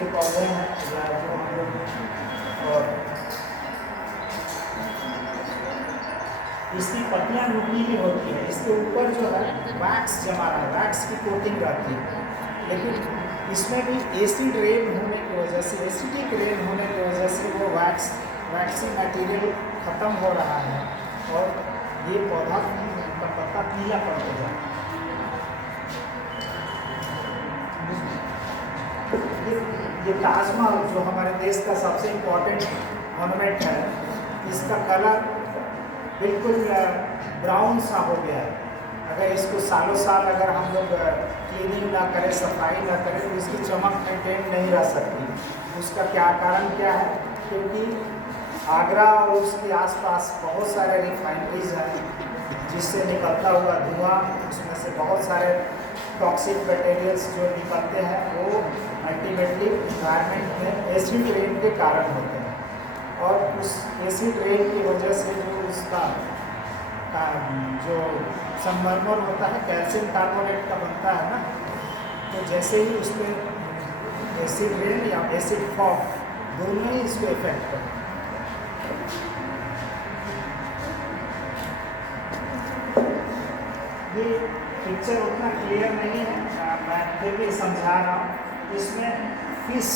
के पौधे हैं या जो हम लोग, और इसकी पत्तियाँ नुकीली होती है, इसके ऊपर जो है वैक्स जमा रहा है, वैक्स की कोटिंग रहती है, लेकिन इसमें भी एसिड रेन होने की वजह से, एसिडिक रेन होने की वजह से वो वैक्सी मटेरियल ख़त्म हो रहा है और ये पौधा का पत्ता पीला पड़ते जा रहा है। ये ताजमहल जो हमारे देश का सबसे इम्पोर्टेंट मॉन्यूमेंट है, इसका कलर बिल्कुल ब्राउन सा हो गया है। अगर इसको सालों साल अगर हम लोग क्लीनिंग ना करें, सफाई ना करें, तो इसकी चमक मेंटेन नहीं रह सकती। उसका क्या कारण क्या है? क्योंकि आगरा और उसके आसपास बहुत सारे रिफाइनरीज हैं जिससे निकलता हुआ धुआं, उसमें से बहुत सारे टॉक्सिक मटेरियल्स जो निकलते हैं वो अल्टीमेटली इन्वायरमेंट में एसिड रेन के कारण होते हैं, और उस एसिड रेन की वजह से जो उसका जो संगमरमर होता है, कैल्शियम कार्बोनेट का बनता है ना, तो जैसे ही उस पर एसिड रेन या एसिड फॉग दोनों ही इसको इफेक्ट करते हैं। ये पिक्चर उतना क्लियर नहीं है, मैं फिर भी समझा रहा हूँ। इसमें फिश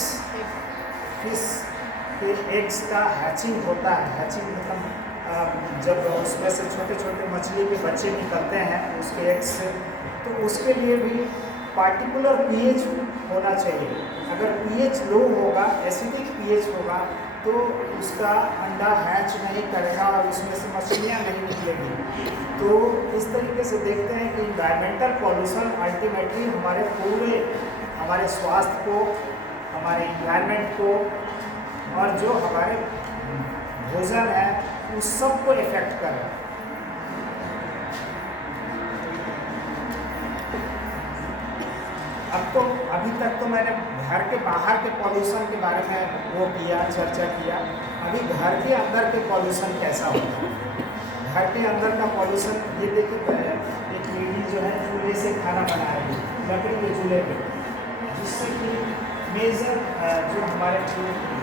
के एग्स का हैचिंग होता है। हैचिंग मतलब जब उसमें से छोटे छोटे मछली के बच्चे निकलते हैं उसके एग्स से, तो उसके लिए भी पार्टिकुलर पीएच होना चाहिए। अगर पीएच लो होगा, एसिडिक पीएच होगा, तो उसका अंडा हैच नहीं करेगा और उसमें से मछलियाँ नहीं निकलेंगी। तो इस तरीके से देखते हैं कि इन्वायरमेंटल पॉल्यूशन अल्टीमेटली हमारे स्वास्थ्य को, हमारे इन्वायरमेंट को और जो हमारे भोजन है उस सब को इफेक्ट कर रहा है। अभी तक तो मैंने घर के बाहर के पॉल्यूशन के बारे में चर्चा किया। अभी घर के अंदर के पॉल्यूशन कैसा होता है? घर के अंदर का पॉल्यूशन, ये देखिए एक लेडी जो है चूल्हे से खाना बना रही है, लकड़ी के चूल्हे पे, जिससे कि मेजर जो हमारे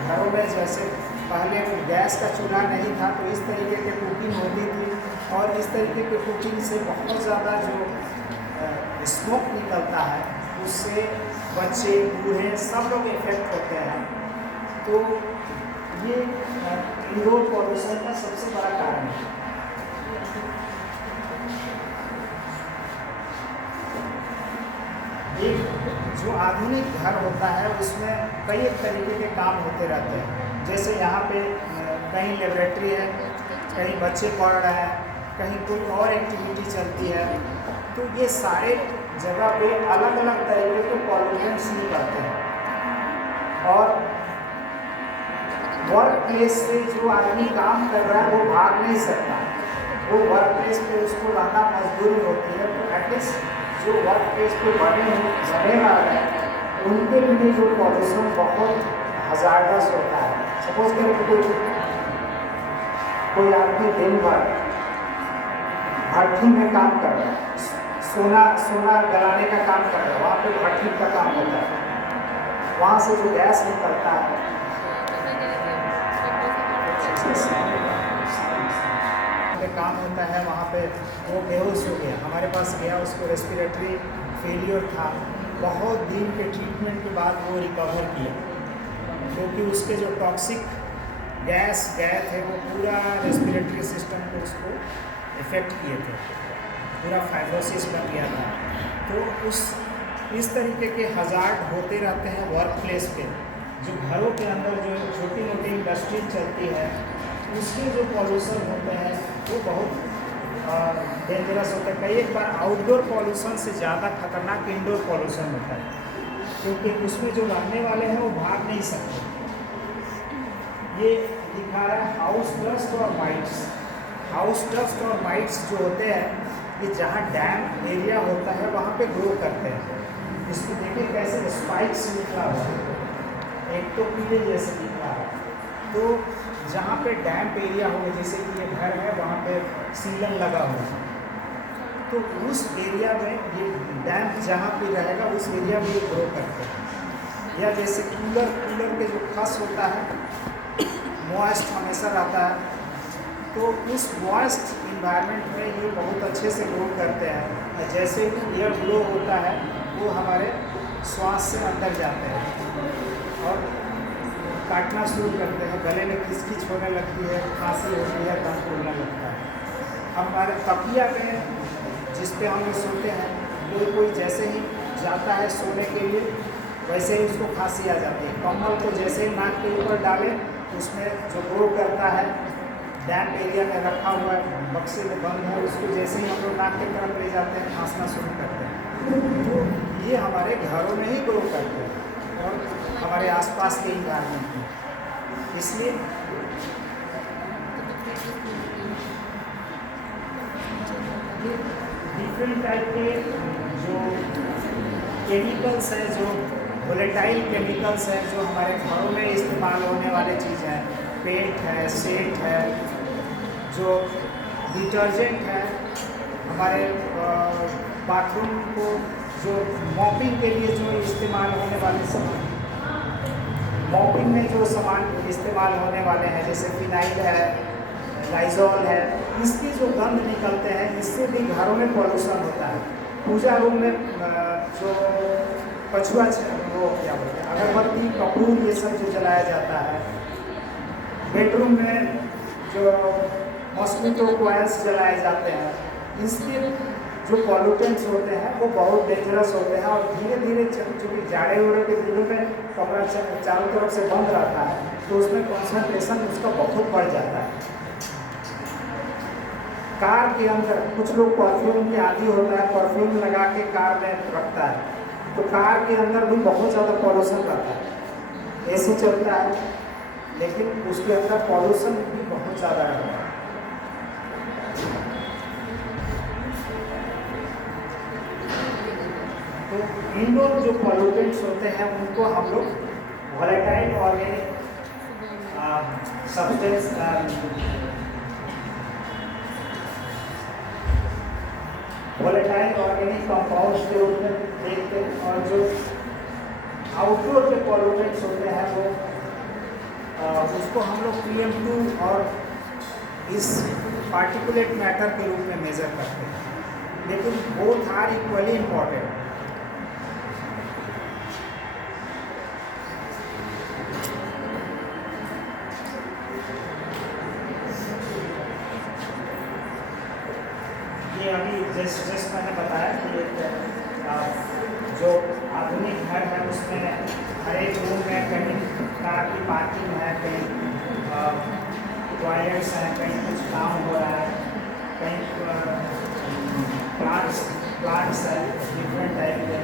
घरों में जैसे पहले गैस का चूल्हा नहीं था तो इस तरीके की कुकिंग होती थी, और इस तरीके की कुकिंग से बहुत ज़्यादा जो स्मोक निकलता है उससे बच्चे बूढ़े सब लोग इफेक्ट होते हैं। तो ये इंडोर पॉल्यूशन का सबसे बड़ा कारण है। एक जो आधुनिक घर होता है उसमें कई तरीके के काम होते रहते हैं। जैसे यहाँ पे कहीं लेबोरेटरी है, कहीं बच्चे पढ़ रहे हैं, कहीं कोई और एक्टिविटी चलती है, तो ये सारे जगह पे अलग अलग तरीके के पॉल्यूटेंट्स निकलते हैं। और वर्क प्लेस से जो आदमी काम कर रहा है वो भाग नहीं सकता, वो वर्क प्लेस पे उसको रहना मजबूरी होती है। तो एटलीस्ट जो वर्क प्लेस पे बने रह रहे हैं उनके लिए जो पॉल्यूशन बहुत हजारदस होता है। सपोज करें कोई आदमी दिन भर भट्ठी में काम कर रहा है, सोना गलाने का काम कर रहा है, वहाँ पे भट्ठी का काम होता है, वहाँ से जो गैस निकलता है काम होता है, वहाँ पे वो बेहोश हो गया, हमारे पास गया, उसको रेस्पिरेटरी फेलियर था, बहुत दिन के ट्रीटमेंट के बाद वो रिकवर किया, क्योंकि उसके जो टॉक्सिक गैस गए थे वो पूरा रेस्पिरेटरी सिस्टम को उसको इफ़ेक्ट किए थे, पूरा फाइब्रोसिस बन गया था। तो इस तरीके के हजार्ड होते रहते हैं वर्क प्लेस पे। जो घरों के अंदर जो छोटी मोटी इंडस्ट्री चलती है उसके जो पॉल्यूशन होते हैं वो बहुत डेंजरस होता है। कई बार आउटडोर पॉल्यूशन से ज़्यादा खतरनाक इंडोर पॉल्यूशन होता है, क्योंकि उसमें जो रहने वाले हैं वो भाग नहीं सकते। ये दिखा रहा है हाउस डस्ट और माइट्स। हाउस डस्ट और माइट्स जो होते हैं ये जहाँ डैम एरिया होता है वहाँ पे ग्रो करते हैं। इसको देखिए कैसे स्पाइक्स निकला हुआ है, एक तो पीले जैसे निकला है। तो जहाँ पे डैम्प एरिया होगा, जैसे कि ये घर है वहाँ पे सीलन लगा हुआ है, तो उस एरिया में ये डैम्प जहाँ पे रहेगा उस एरिया में ये ग्रो करते हैं। या जैसे कूलर के जो खस होता है मॉइस्ट हमेशा रहता है, तो उस मॉइस्ट इन्वायरमेंट में ये बहुत अच्छे से ग्रो करते हैं। और जैसे ही एयर ब्लो होता है वो हमारे श्वास से अंदर जाते हैं और काटना शुरू करते हैं, गले में खिचखिच होने लगती है, खांसी होती है, दम फूलने लगता है। हमारे तकिया में जिस पे हम लोग सोते हैं, कोई जैसे ही जाता है सोने के लिए वैसे ही उसको खांसी आ जाती है। कम्बल को जैसे ही नाक के ऊपर डालें उसमें जो ग्रो करता है डैम्प एरिया में रखा हुआ है, बक्से में बंद है, उसको जैसे ही हम लोग नाक की तरफ ले जाते हैं खांसना शुरू करते हैं। तो ये हमारे घरों में ही ग्रो करते हैं और हमारे आसपास के इन्वायरमेंट में। इसलिए डिफरेंट टाइप के जो केमिकल्स हैं, जो वोलेटाइल केमिकल्स हैं, जो हमारे घरों में इस्तेमाल होने वाले चीज़ हैं, पेंट है, सेंट है, जो डिटर्जेंट है, हमारे बाथरूम को जो मॉपिंग के लिए जो इस्तेमाल होने वाले सामान, मॉपिंग में जो सामान इस्तेमाल होने वाले हैं जैसे फिनाइल है, लाइजॉल है, इसकी जो गंध निकलते हैं इससे भी घरों में पॉल्यूशन होता है। पूजा रूम में जो कछुआ वो क्या बोलते हैं, अगरबत्ती, कपूर, ये सब जो जलाया जाता है, बेडरूम में जो मॉस्किटो कॉइल्स जलाए जाते हैं, इसके जो पॉल्यूटेंट्स होते हैं वो बहुत डेंजरस होते हैं और धीरे धीरे चूँकि जाड़े उड़े के दिनों में कमरा चारों तरफ से बंद रहता है तो उसमें कॉन्सेंट्रेशन उसका बहुत बढ़ जाता है। कार के अंदर कुछ लोग परफ्यूम की आदी होता है, परफ्यूम लगा के कार में रखता है, तो कार के अंदर भी बहुत ज़्यादा पॉल्यूशन रहता है। एसी चलता है लेकिन उसके अंदर पॉल्यूशन भी बहुत ज़्यादा रहता है। तो इंडोर जो पॉल्यूटेंट्स होते हैं उनको हम लोग volatile organic substance volatile organic compounds के रूप में देखते हैं, और जो आउटडोर के पॉल्यूटेंट्स होते हैं वो उसको हम लोग PM2 और इस पार्टिकुलेट मैटर के रूप में मेजर करते हैं, लेकिन बोथ आर इक्वली इम्पॉर्टेंट। ये अभी जैसे मैंने बताया कि जो आधुनिक घर है उसमें हर एक रूम में कहीं कार की पार्किंग है, कहीं टॉयलेट्स हैं, कहीं कुछ काम हो रहा है, कहीं प्लांट्स है डिफरेंट टाइप के,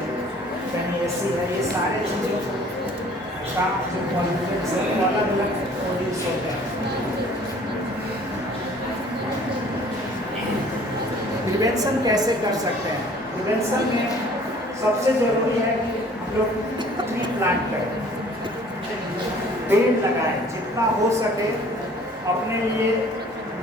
कहीं AC है, ये सारे चीज़ों का जो पॉल्यूटेंट्स है अलग अलग प्रोड्यूस होते हैं। प्रिवेंशन कैसे कर सकते हैं? प्रिवेंशन में सबसे ज़रूरी है कि हम लोग ट्री प्लांट करें, पेड़ लगाएं, जितना हो सके अपने लिए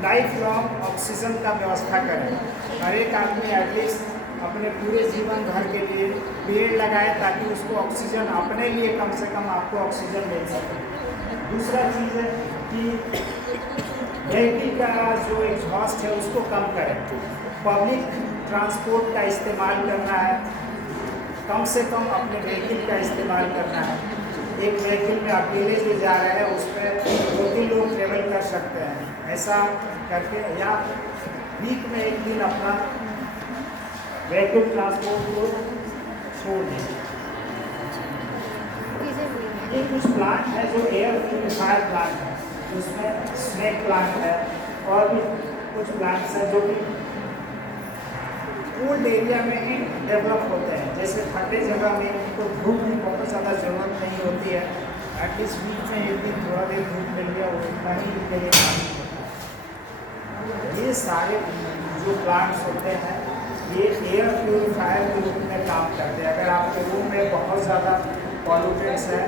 लाइफ लॉन्ग ऑक्सीजन का व्यवस्था करें। हर एक आदमी एटलीस्ट अपने पूरे जीवन भर के लिए पेड़ लगाए ताकि उसको ऑक्सीजन अपने लिए कम से कम आपको ऑक्सीजन मिल सके। दूसरा चीज़ है कि व्हीकल का जो एग्जॉस्ट है उसको कम करें। पब्लिक ट्रांसपोर्ट का इस्तेमाल करना है, कम से कम अपने व्हीकल का इस्तेमाल करना है। एक व्हीकल में अकेले जो जा रहे हैं उसमें 2-3 लोग ट्रेवल कर सकते हैं, ऐसा करके, या वीक में एक दिन अपना व्हीकल ट्रांसपोर्ट को छोड़ दें। ये कुछ प्लांट है जो एयर प्यूरिफायर प्लांट है, उसमें स्नेक प्लांट है और भी कुछ प्लांट्स हैं जो कि कोल्ड एरिया में ही डेवलप होते हैं। जैसे ठंडे जगह में इनको धूप की बहुत ज़्यादा ज़रूरत नहीं होती है, एटलीस्ट वीक में एक दिन थोड़ा देर धूप मिल गया वो इतना ही इनके लिए काफ़ी होता है। ये सारे जो प्लांट्स होते हैं ये एयर प्यूरिफायर के रूप में काम करते हैं। अगर आपके रूम में बहुत ज़्यादा पॉल्यूटेंट्स है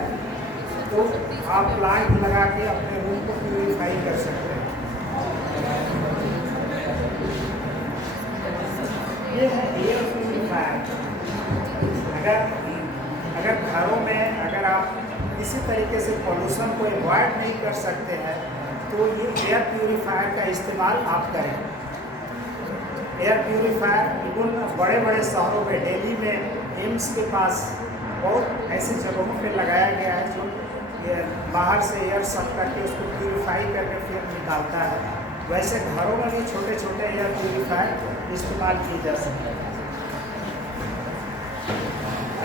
तो आप प्लांट लगा के अपने रूम को प्यूरिफाई कर सकते हैं। ये है एयर प्यूरिफायर। अगर घरों में अगर आप इसी तरीके से पॉल्यूशन को अवॉइड नहीं कर सकते हैं तो ये एयर प्यूरीफायर का इस्तेमाल आप करें। एयर प्यूरीफायर इवन बड़े बड़े शहरों में, दिल्ली में एम्स के पास बहुत ऐसी जगहों पे लगाया गया है जो बाहर से एयर सक करके उसको प्यूरीफाई करके फिर निकालता है। वैसे घरों में भी छोटे छोटे एयर प्यूरीफायर इस्तेमाल किए जा सकते हैं।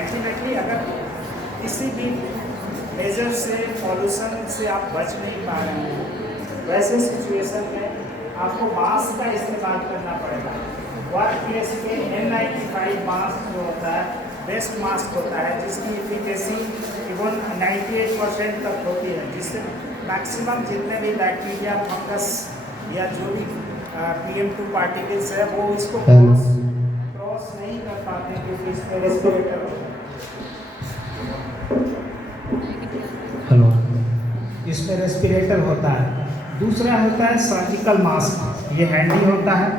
अल्टीमेटली अगर किसी भी मेजर से पॉल्यूशन से आप बच नहीं पा रहे हैं, वैसे सिचुएशन में आपको मास्क का इस्तेमाल करना पड़ेगा। वर्क प्लेस पे N95 मास्क जो होता है बेस्ट मास्क होता है, जिसकी इफिकेसी इवन 98% तक होती है, जिससे मैक्सिमम जितने भी बैक्टीरिया, फंगस या जो भी PM2 पार्टिकल्स है वो इसको क्रॉस नहीं कर पाते क्योंकि इसमें रेस्पिरेटर होता है। हेलो, इसमें रेस्पिरेटर होता है। दूसरा होता है सर्जिकल मास्क, ये हैंडी होता है।